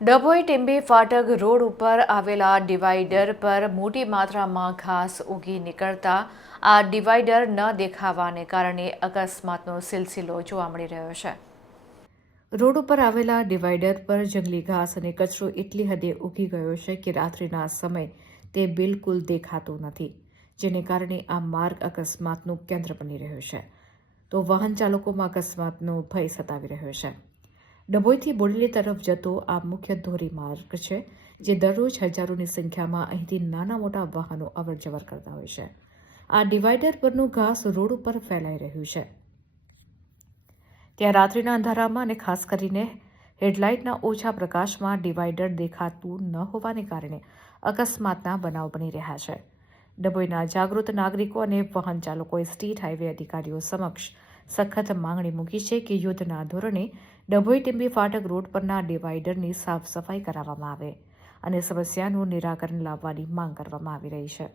ડભોઈ ટીંબી ફાટક રોડ ઉપર આવેલા ડિવાઈડર પર મોટી માત્રામાં ઘાસ ઉગી નીકળતા આ ડિવાઈડર ન દેખાવાને કારણે અકસ્માતનો સિલસિલો જોવા મળી રહ્યો છે. રોડ ઉપર આવેલા ડિવાઈડર પર જંગલી ઘાસ અને કચરો એટલી હદે ઉગી ગયો છે કે રાત્રિના સમય તે બિલકુલ દેખાતો નથી, જેને કારણે આ માર્ગ અકસ્માતનું કેન્દ્ર બની રહ્યો છે. તો વાહન ચાલકોમાં અકસ્માતનો ભય સતાવી રહ્યો છે. ડભોઈથી બોડેલી તરફ જતો આ મુખ્ય ધોરીમાર્ગ છે, જે દરરોજ હજારોની સંખ્યામાં અહીંથી નાના મોટા વાહનો અવરજવર કરતા હોય છે. આ ડિવાઈડર પરનું ઘાસ રોડ ઉપર ફેલાઈ રહ્યું છે. ત્યાં રાત્રિના અંધારામાં અને ખાસ કરીને હેડલાઇટના ઓછા પ્રકાશમાં ડિવાઈડર દેખાતું ન હોવાને કારણે અકસ્માતના બનાવ બની રહ્યા છે. ડભોઈના જાગૃત નાગરિકો અને વાહન ચાલકોએ સ્ટેટ હાઈવે અધિકારીઓ સમક્ષ સખત માંગણી મૂકી છે કે યુદ્ધના ધોરણે ડભોઈ ટીંબી ફાટક રોડ પરના ડિવાઈડરની સાફ સફાઈ કરાવવામાં આવે અને સમસ્યાનું નિરાકરણ લાવવાની માંગ કરવામાં આવી રહી છે.